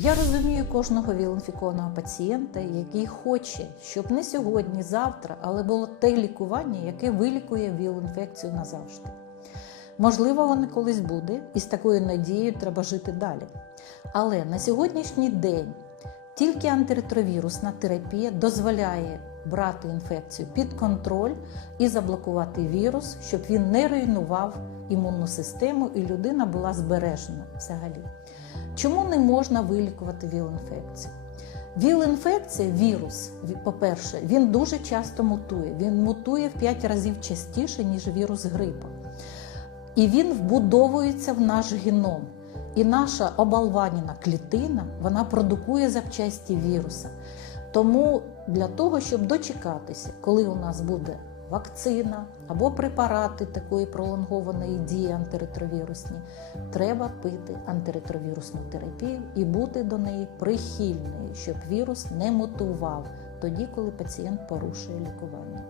Я розумію кожного віл-інфікованого пацієнта, який хоче, щоб не сьогодні, завтра, але було те лікування, яке вилікує віл-інфекцію назавжди. Можливо, воно колись буде, і з такою надією треба жити далі. Але на сьогоднішній день тільки антиретровірусна терапія дозволяє брати інфекцію під контроль і заблокувати вірус, щоб він не руйнував імунну систему і людина була збережена взагалі. Чому не можна вилікувати ВІЛ-інфекцію? ВІЛ-інфекція, вірус, по-перше, він дуже часто мутує. Він мутує в 5 разів частіше, ніж вірус грипу. І він вбудовується в наш геном. І наша оболванена клітина вона продукує запчасті віруса. Тому для того, щоб дочекатися, коли у нас буде вакцина або препарати такої пролонгованої дії антиретровірусні, треба пити антиретровірусну терапію і бути до неї прихильною, щоб вірус не мутував тоді, коли пацієнт порушує лікування.